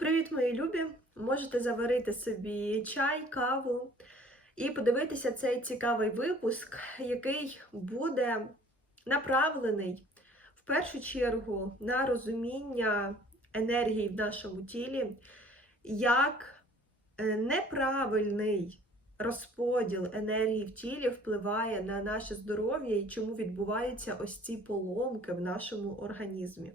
Привіт, мої любі! Можете заварити собі чай, каву і подивитися цей цікавий випуск, який буде направлений в першу чергу на розуміння енергії в нашому тілі, як е, неправильний розподіл енергії в тілі впливає на наше здоров'я і чому відбуваються ось ці поломки в нашому організмі.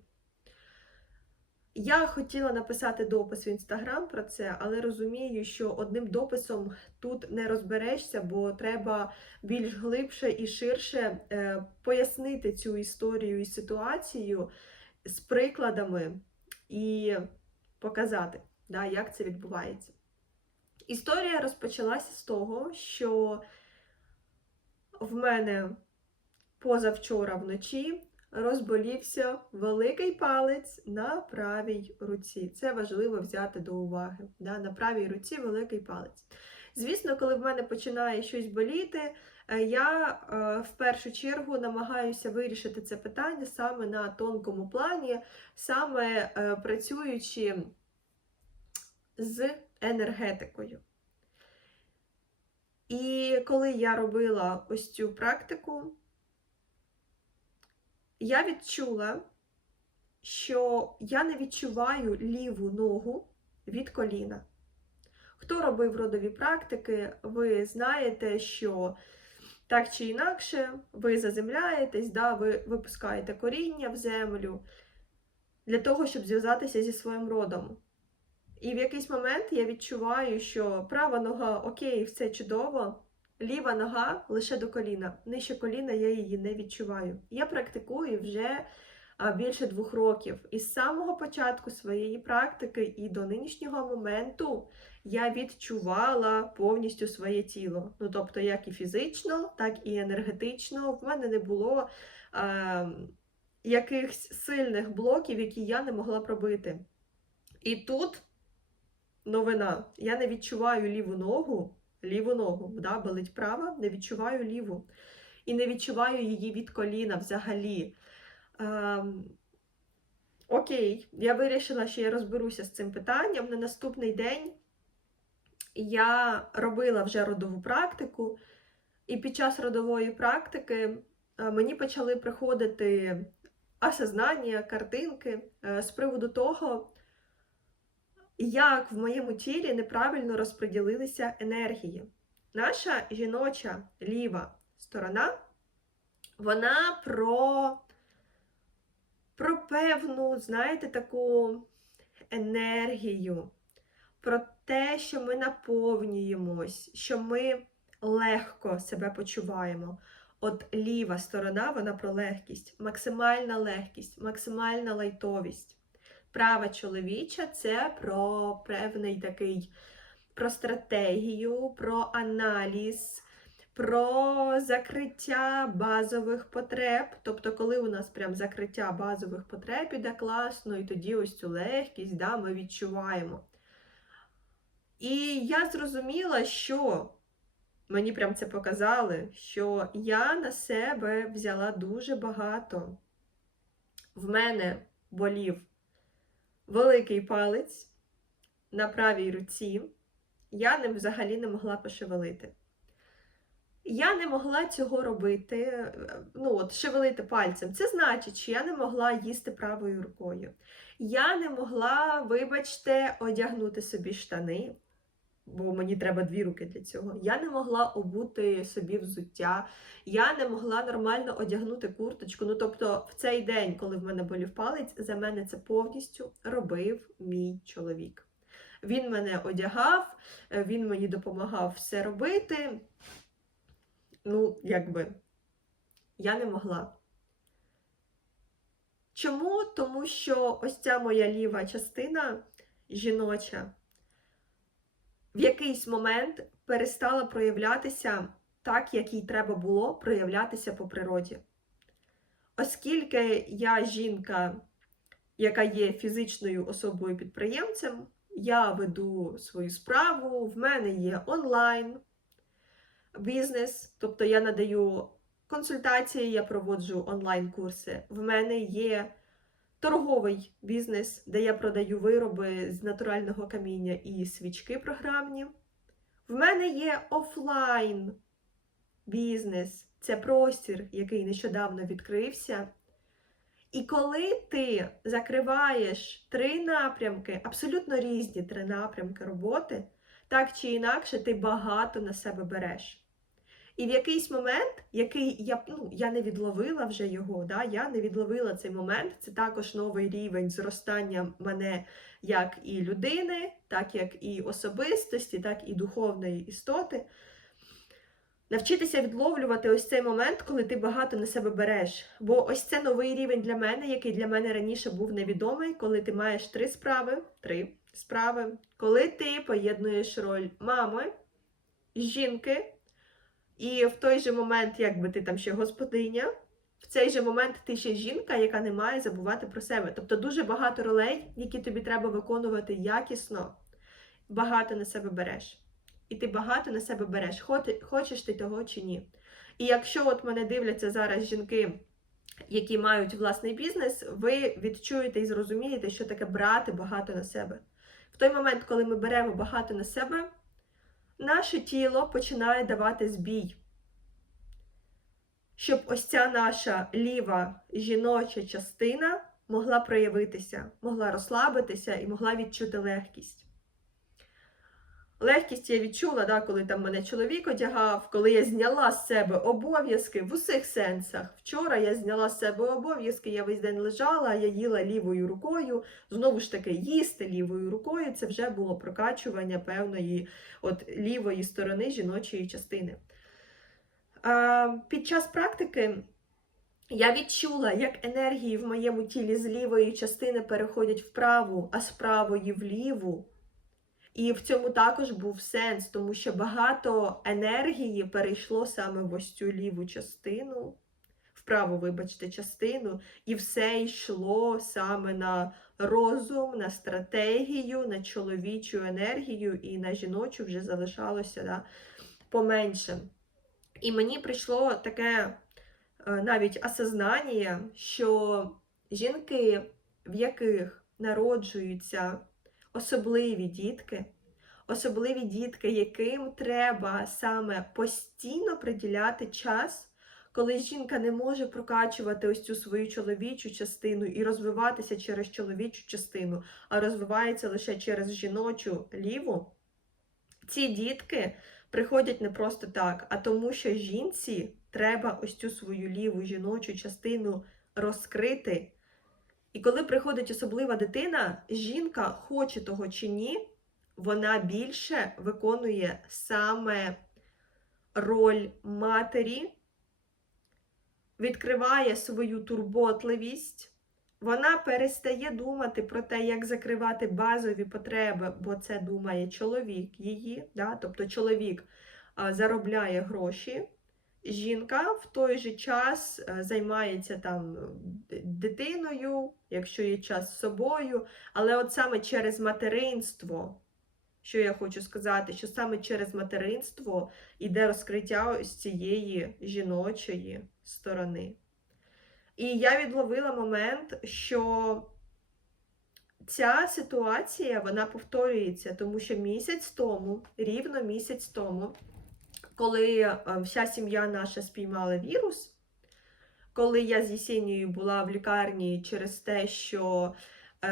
Я хотіла написати допис в інстаграм про це, але розумію, що одним дописом тут не розберешся, бо треба більш глибше і ширше е, пояснити цю історію і ситуацію з прикладами і показати, да, як це відбувається. Історія розпочалася з того, що в мене позавчора вночі розболівся великий палець на правій руці. Це важливо взяти до уваги. Да? На правій руці великий палець. Звісно, коли в мене починає щось боліти, е, я е, в першу чергу намагаюся вирішити це питання саме на тонкому плані, саме е, працюючи з енергетикою. І коли я робила ось цю практику, я відчула, що я не відчуваю ліву ногу від коліна. Хто робив родові практики, ви знаєте, що так чи інакше ви заземляєтесь, да, ви випускаєте коріння в землю для того, щоб зв'язатися зі своїм родом. І в якийсь момент я відчуваю, що права нога окей, все чудово, ліва нога лише до коліна. Нижче коліна я її не відчуваю. Я практикую вже більше двох років. І з самого початку своєї практики і до нинішнього моменту я відчувала повністю своє тіло. Ну, тобто, як і фізично, так і енергетично. В мене не було е, якихось сильних блоків, які я не могла пробити. І тут новина. Я не відчуваю ліву ногу, ліву ногу, да, болить права, не відчуваю ліву. І не відчуваю її від коліна взагалі. Ем, окей, я вирішила, що я розберуся з цим питанням. На наступний день я робила вже родову практику, і під час родової практики е, мені почали приходити осознання, картинки е, з приводу того, як в моєму тілі неправильно розподілилися енергії. Наша жіноча ліва сторона, вона про, про певну, знаєте, таку енергію, про те, що ми наповнюємось, що ми легко себе почуваємо. От ліва сторона, вона про легкість, максимальна легкість, максимальна лайтовість. Права чоловіча це про певний такий про стратегію, про аналіз, про закриття базових потреб. Тобто, коли у нас прям закриття базових потреб іде класно, і тоді ось цю легкість да, ми відчуваємо. І я зрозуміла, що мені прям це показали, що я на себе взяла дуже багато. В мене болів великий палець на правій руці, я ним взагалі не могла пошевелити. Я не могла цього робити, ну от, шевелити пальцем. Це значить, що я не могла їсти правою рукою. Я не могла, вибачте, одягнути собі штани, бо мені треба дві руки для цього. Я не могла обути собі взуття, я не могла нормально одягнути курточку. Ну, тобто, в цей день, коли в мене болів палець, за мене це повністю робив мій чоловік. Він мене одягав, він мені допомагав все робити. Ну, якби, я не могла. Чому? Тому що ось ця моя ліва частина жіноча в якийсь момент перестала проявлятися так, як їй треба було проявлятися по природі. Оскільки я жінка, яка є фізичною особою підприємцем, я веду свою справу, в мене є онлайн бізнес, тобто я надаю консультації, я проводжу онлайн-курси, в мене є торговий бізнес, де я продаю вироби з натурального каміння і свічки програмні. В мене є офлайн бізнес, це простір, який нещодавно відкрився. І коли ти закриваєш три напрямки, абсолютно різні три напрямки роботи, так чи інакше ти багато на себе береш. І в якийсь момент, який я ну, я не відловила вже його, да, я не відловила цей момент. Це також новий рівень зростання мене як і людини, так як і особистості, так і духовної істоти. Навчитися відловлювати ось цей момент, коли ти багато на себе береш. Бо ось це новий рівень для мене, який для мене раніше був невідомий, коли ти маєш три справи, три справи, коли ти поєднуєш роль мами, жінки. І в той же момент, якби ти там ще господиня, в цей же момент ти ще жінка, яка не має забувати про себе. Тобто дуже багато ролей, які тобі треба виконувати якісно, багато на себе береш. І ти багато на себе береш, хочеш ти того чи ні. І якщо от мене дивляться зараз жінки, які мають власний бізнес, ви відчуєте і зрозумієте, що таке брати багато на себе. В той момент, коли ми беремо багато на себе, наше тіло починає давати збій. Щоб ось ця наша ліва жіноча частина могла проявитися, могла розслабитися і могла відчути легкість. Легкість я відчула, да, коли там мене чоловік одягав, коли я зняла з себе обов'язки в усіх сенсах. Вчора я зняла з себе обов'язки, я весь день лежала, я їла лівою рукою. Знову ж таки, їсти лівою рукою це вже було прокачування певної от лівої сторони жіночої частини. А, Під час практики я відчула, як енергії в моєму тілі з лівої частини переходять в праву, а з правої в ліву. І в цьому також був сенс, тому що багато енергії перейшло саме в ось цю ліву частину, вправу, вибачте, частину, і все йшло саме на розум, на стратегію, на чоловічу енергію, і на жіночу вже залишалося да, поменше. І мені прийшло таке е, навіть осознання, що жінки, в яких народжуються особливі дітки, особливі дітки, яким треба саме постійно приділяти час, коли жінка не може прокачувати ось цю свою чоловічу частину і розвиватися через чоловічу частину, а розвивається лише через жіночу ліву. Ці дітки приходять не просто так, а тому, що жінці треба ось цю свою ліву жіночу частину розкрити і коли приходить особлива дитина, жінка, хоче того чи ні, вона більше виконує саме роль матері, відкриває свою турботливість, вона перестає думати про те, як закривати базові потреби, бо це думає чоловік її. Да? Тобто чоловік заробляє гроші. Жінка в той же час е, займається там дитиною, якщо є час з собою, але от саме через материнство, що я хочу сказати, що саме через материнство йде розкриття ось цієї жіночої сторони. І я відловила момент, що ця ситуація вона повторюється, тому що місяць тому, рівно місяць тому, коли е, вся сім'я наша спіймала вірус, коли я з Єсенією була в лікарні через те, що е,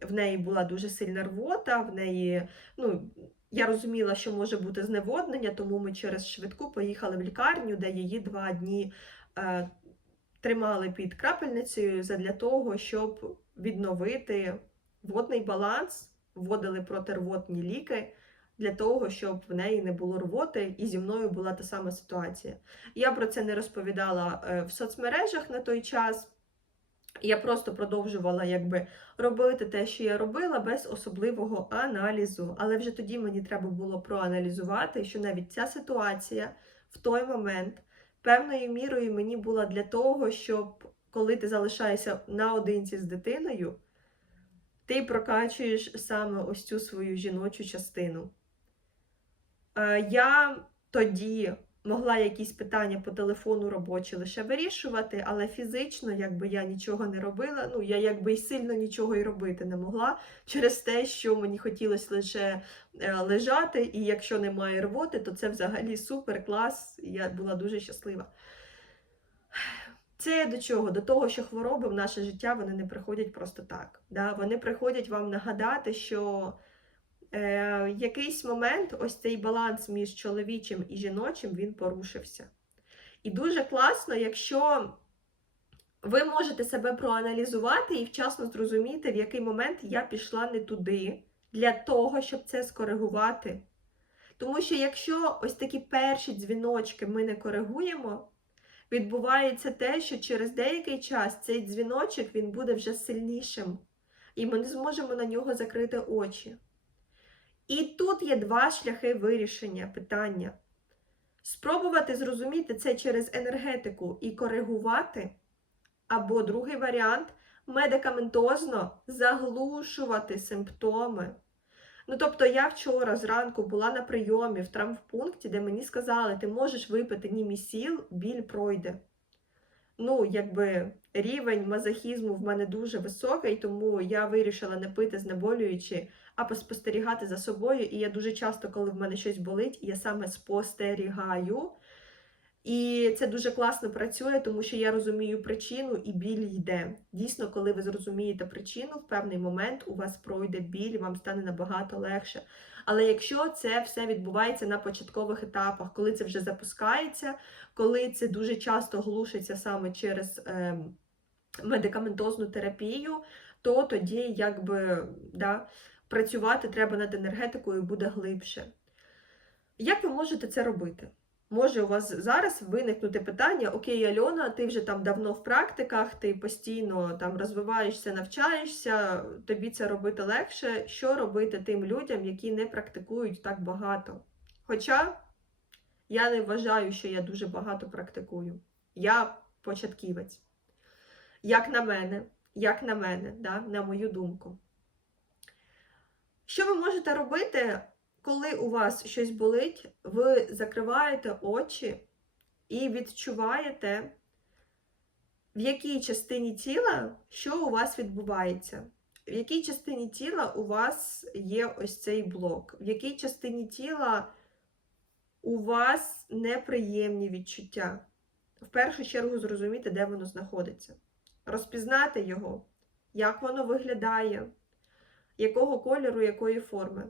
в неї була дуже сильна рвота, в неї, ну, я розуміла, що може бути зневоднення, тому ми через швидку поїхали в лікарню, де її два дні е, тримали під крапельницею для того, щоб відновити водний баланс, вводили протирвотні ліки для того, щоб в неї не було рвоти, і зі мною була та сама ситуація. Я про це не розповідала е, в соцмережах на той час. Я просто продовжувала якби робити те, що я робила, без особливого аналізу. Але вже тоді мені треба було проаналізувати, що навіть ця ситуація в той момент певною мірою мені була для того, щоб коли ти залишаєшся наодинці з дитиною, ти прокачуєш саме ось цю свою жіночу частину. Е, я тоді могла якісь питання по телефону робочі лише вирішувати, але фізично, якби я нічого не робила, ну я якби й сильно нічого і робити не могла через те, що мені хотілося лише е, лежати, і якщо немає роботи, то це взагалі супер клас. Я була дуже щаслива. Це до чого? До того, що хвороби в наше життя вони не приходять просто так. Да? Вони приходять вам нагадати, що е, якийсь момент ось цей баланс між чоловічим і жіночим він порушився. І дуже класно, якщо ви можете себе проаналізувати і вчасно зрозуміти, в який момент я пішла не туди, для того, щоб це скоригувати. Тому що якщо ось такі перші дзвіночки ми не коригуємо, відбувається те, що через деякий час цей дзвіночок він буде вже сильнішим, і ми не зможемо на нього закрити очі. І тут є два шляхи вирішення питання. Спробувати зрозуміти це через енергетику і коригувати, або другий варіант медикаментозно заглушувати симптоми. Ну, тобто, я вчора зранку була на прийомі в травмпункті, де мені сказали, ти можеш випити німісіл, біль пройде. Ну, якби рівень мазохізму в мене дуже високий, тому я вирішила не пити знеболюючи, а поспостерігати за собою. І я дуже часто, коли в мене щось болить, я саме спостерігаю. І це дуже класно працює, тому що я розумію причину і біль йде. Дійсно, коли ви зрозумієте причину, в певний момент у вас пройде біль, вам стане набагато легше. Але якщо це все відбувається на початкових етапах, коли це вже запускається, коли це дуже часто глушиться саме через е, медикаментозну терапію, то тоді якби да, працювати треба над енергетикою буде глибше. Як ви можете це робити? Може у вас зараз виникнути питання: Окей, Альона, ти вже там давно в практиках, ти постійно там розвиваєшся, навчаєшся, тобі це робити легше. Що робити тим людям, які не практикують так багато? Хоча я не вважаю, що я дуже багато практикую. Я початківець. Як на мене, як на мене, да, на мою думку. Що ви можете робити? Коли у вас щось болить, ви закриваєте очі і відчуваєте, в якій частині тіла що у вас відбувається. В якій частині тіла у вас є ось цей блок, в якій частині тіла у вас неприємні відчуття. В першу чергу зрозуміти, де воно знаходиться. Розпізнати його, як воно виглядає, якого кольору, якої форми.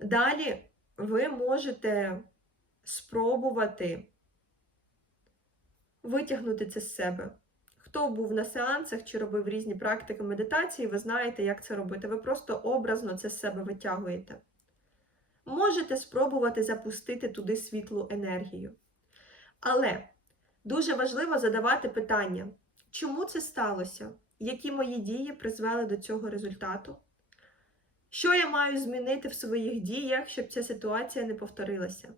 Далі ви можете спробувати витягнути це з себе. Хто був на сеансах чи робив різні практики медитації, ви знаєте, як це робити. Ви просто образно це з себе витягуєте. Можете спробувати запустити туди світлу енергію. Але дуже важливо задавати питання, чому це сталося? Які мої дії призвели до цього результату? Що я маю змінити в своїх діях, щоб ця ситуація не повторилася?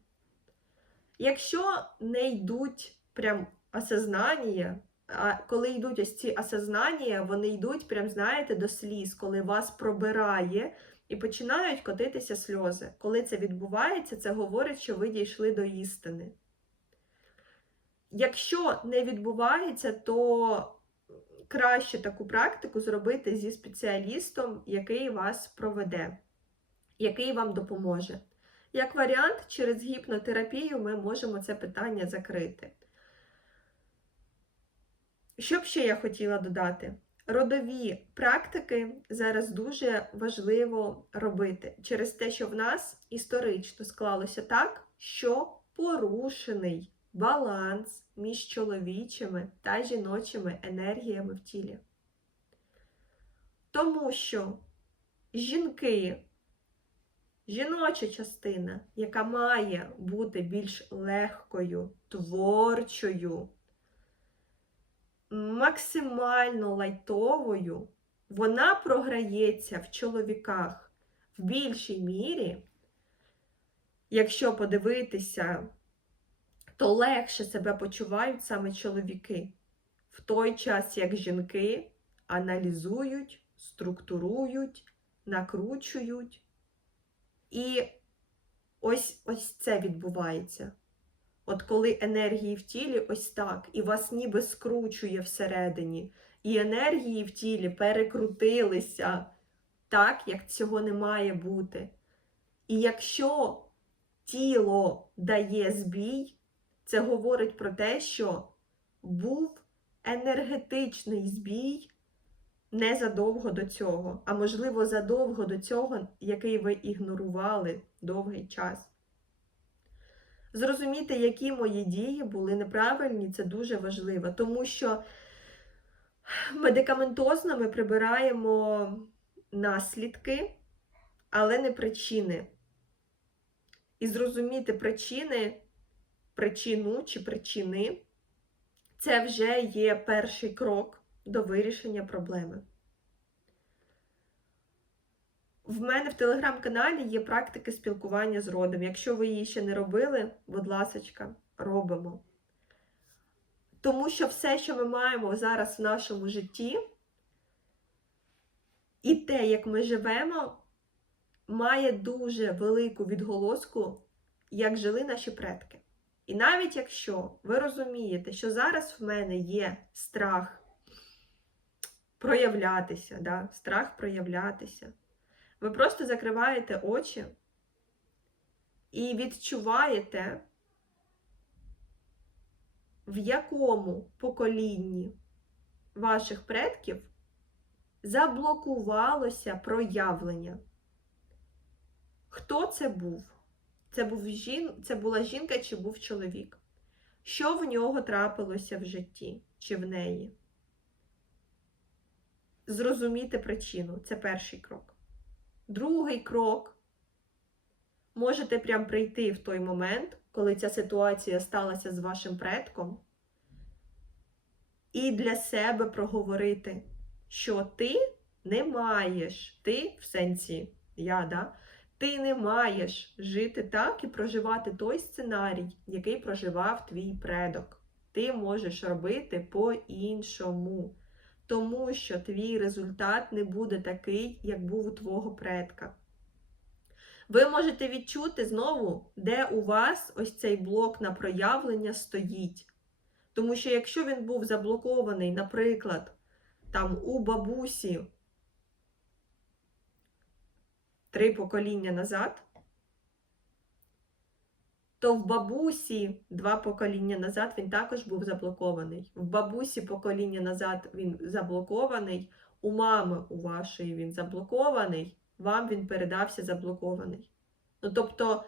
Якщо не йдуть прям осознання, а коли йдуть ось ці осознання, вони йдуть, прям, знаєте, до сліз, коли вас пробирає і починають котитися сльози. Коли це відбувається, це говорить, що ви дійшли до істини. Якщо не відбувається, то краще таку практику зробити зі спеціалістом, який вас проведе, який вам допоможе. Як варіант, через гіпнотерапію ми можемо це питання закрити. Що б ще я хотіла додати? Родові практики зараз дуже важливо робити через те, що в нас історично склалося так, що порушений баланс між чоловічими та жіночими енергіями в тілі. Тому що жінки, жіноча частина, яка має бути більш легкою, творчою, максимально лайтовою, вона програється в чоловіках в більшій мірі, якщо подивитися то легше себе почувають саме чоловіки, в той час як жінки аналізують, структурують, накручують. І ось ось це відбувається. От коли енергії в тілі ось так, і вас ніби скручує всередині, і енергії в тілі перекрутилися так, як цього не має бути. І якщо тіло дає збій, це говорить про те, що був енергетичний збій незадовго до цього, а можливо, задовго до цього, який ви ігнорували довгий час. Зрозуміти, які мої дії були неправильні, це дуже важливо, тому що медикаментозно ми прибираємо наслідки, але не причини. І зрозуміти причини, причину чи причини це вже є перший крок до вирішення проблеми. В мене в телеграм-каналі є практики спілкування з родом. Якщо ви її ще не робили, будь ласочка, робимо. Тому що все, що ми маємо зараз в нашому житті, і те, як ми живемо, має дуже велику відголоску, як жили наші предки. І навіть якщо ви розумієте, що зараз в мене є страх проявлятися, да? страх проявлятися, ви просто закриваєте очі і відчуваєте, в якому поколінні ваших предків заблокувалося проявлення. Хто це був? Це, був жін... це була жінка чи був чоловік? Що в нього трапилося в житті чи в неї? Зрозуміти причину це перший крок. Другий крок можете прям прийти в той момент, коли ця ситуація сталася з вашим предком, і для себе проговорити, що ти не маєш, ти в сенсі я, да? Ти не маєш жити так і проживати той сценарій, який проживав твій предок. Ти можеш робити по-іншому. Тому що твій результат не буде такий, як був у твого предка. Ви можете відчути знову, де у вас ось цей блок на проявлення стоїть. Тому що якщо він був заблокований, наприклад, там у бабусі три покоління назад, то в бабусі два покоління назад він також був заблокований. В бабусі покоління назад він заблокований, у мами у вашої він заблокований, вам він передався заблокований. Ну, тобто,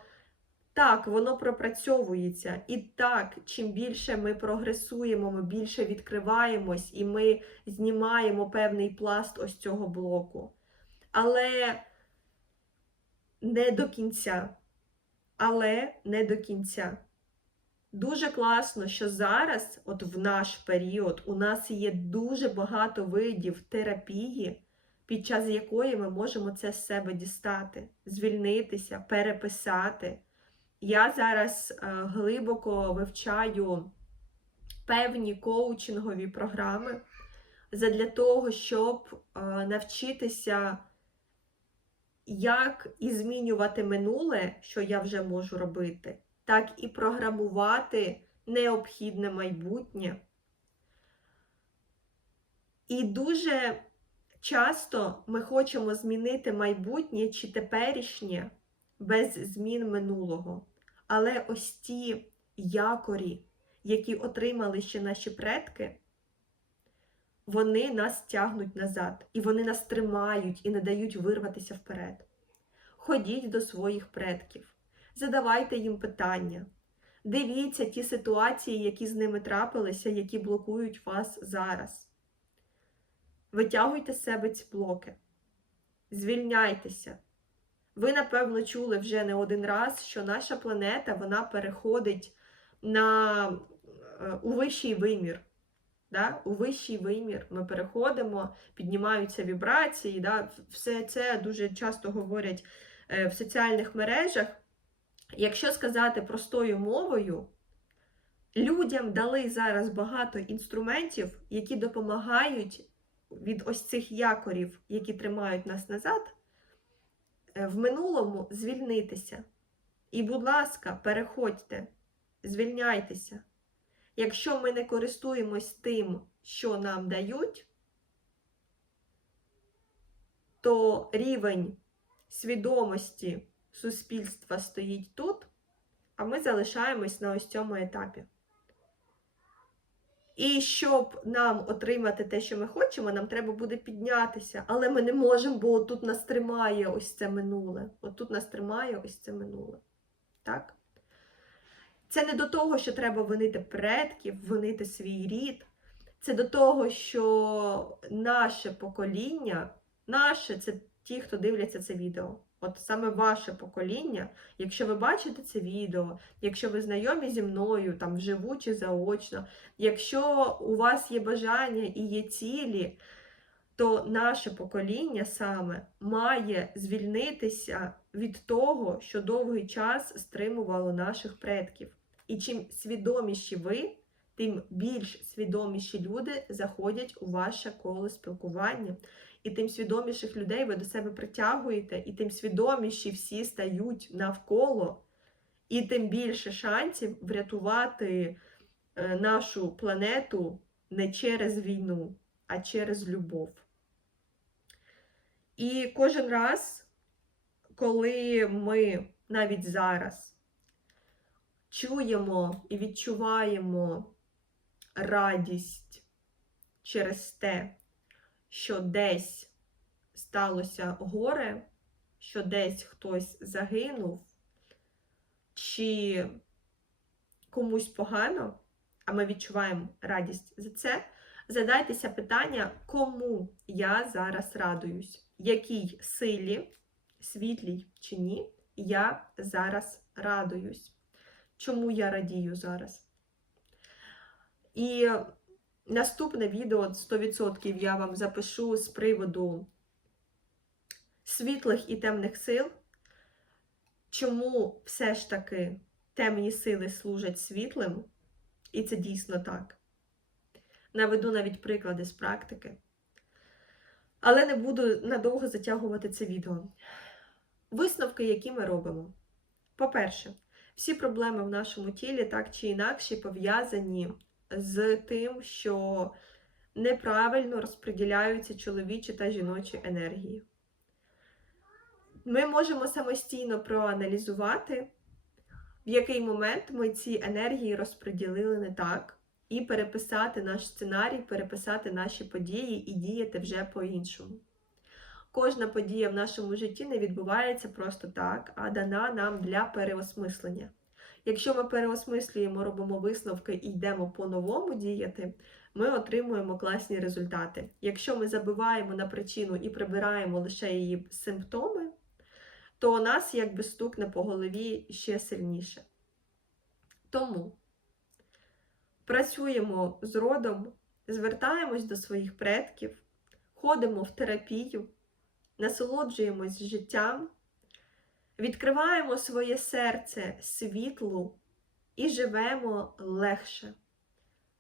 так, воно пропрацьовується. І так, чим більше ми прогресуємо, ми більше відкриваємось і ми знімаємо певний пласт ось цього блоку. Але не до кінця. Але не до кінця. Дуже класно, що зараз, от в наш період, у нас є дуже багато видів терапії, під час якої ми можемо це з себе дістати, звільнитися, переписати. Я зараз е, глибоко вивчаю певні коучингові програми для того, щоб е, навчитися як і змінювати минуле, що я вже можу робити, так і програмувати необхідне майбутнє. І дуже часто ми хочемо змінити майбутнє чи теперішнє без змін минулого. Але ось ті якорі, які отримали ще наші предки, вони нас тягнуть назад, і вони нас тримають і не дають вирватися вперед. Ходіть до своїх предків, задавайте їм питання, дивіться ті ситуації, які з ними трапилися, які блокують вас зараз. Витягуйте з себе ці блоки, звільняйтеся. Ви, напевно, чули вже не один раз, що наша планета вона переходить на, е, у вищий вимір. Да? У вищий вимір ми переходимо, піднімаються вібрації. Да? Все це дуже часто говорять е, в соціальних мережах. Якщо сказати простою мовою, людям дали зараз багато інструментів, які допомагають від ось цих якорів, які тримають нас назад, е, в минулому звільнитися. І, будь ласка, переходьте, звільняйтеся. Якщо ми не користуємось тим, що нам дають, то рівень свідомості суспільства стоїть тут, а ми залишаємось на ось цьому етапі. І щоб нам отримати те, що ми хочемо, нам треба буде піднятися. Але ми не можемо, бо тут нас тримає ось це минуле. Отут нас тримає ось це минуле. Так? Це не до того, що треба винити предків, винити свій рід. Це до того, що наше покоління, наше це ті, хто дивляться це відео. От саме ваше покоління, якщо ви бачите це відео, якщо ви знайомі зі мною, там вживу чи заочно, якщо у вас є бажання і є цілі, то наше покоління саме має звільнитися від того, що довгий час стримувало наших предків. І чим свідоміші ви, тим більш свідоміші люди заходять у ваше коло спілкування. І тим свідоміших людей ви до себе притягуєте, і тим свідоміші всі стають навколо, і тим більше шансів врятувати е, нашу планету не через війну, а через любов. І кожен раз, коли ми навіть зараз чуємо і відчуваємо радість через те, що десь сталося горе, що десь хтось загинув, чи комусь погано, а ми відчуваємо радість за це, задайтеся питання, кому я зараз радуюсь, якій силі, світлій чи ні, я зараз радуюсь. Чому я радію зараз? І наступне відео 100% я вам запишу з приводу світлих і темних сил. Чому все ж таки темні сили служать світлим, і це дійсно так. Наведу навіть приклади з практики. Але не буду надовго затягувати це відео. Висновки, які ми робимо. По-перше, всі проблеми в нашому тілі так чи інакше пов'язані з тим, що неправильно розподіляються чоловічі та жіночі енергії. Ми можемо самостійно проаналізувати, в який момент ми ці енергії розподілили не так, і переписати наш сценарій, переписати наші події і діяти вже по-іншому. Кожна подія в нашому житті не відбувається просто так, а дана нам для переосмислення. Якщо ми переосмислюємо, робимо висновки і йдемо по-новому діяти, ми отримуємо класні результати. Якщо ми забиваємо на причину і прибираємо лише її симптоми, то у нас якби стукне по голові ще сильніше. Тому працюємо з родом, звертаємось до своїх предків, ходимо в терапію, насолоджуємось життям, відкриваємо своє серце світлу і живемо легше.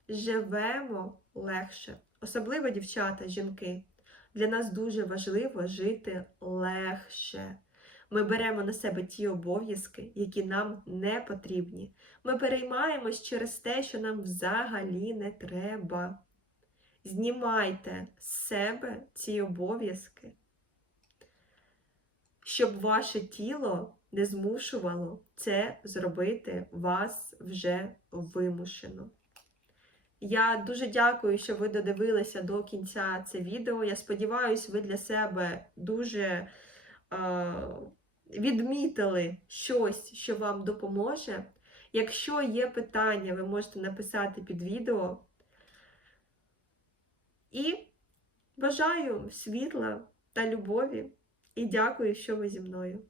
Живемо легше. Особливо дівчата, жінки. Для нас дуже важливо жити легше. Ми беремо на себе ті обов'язки, які нам не потрібні. Ми переймаємось через те, що нам взагалі не треба. Знімайте з себе ці обов'язки, щоб ваше тіло не змушувало це зробити вас вже вимушено. Я дуже дякую, що ви додивилися до кінця це відео. Я сподіваюся, ви для себе дуже е, відмітили щось, що вам допоможе. Якщо є питання, ви можете написати під відео. І бажаю світла та любові. І дякую, що ви зі мною.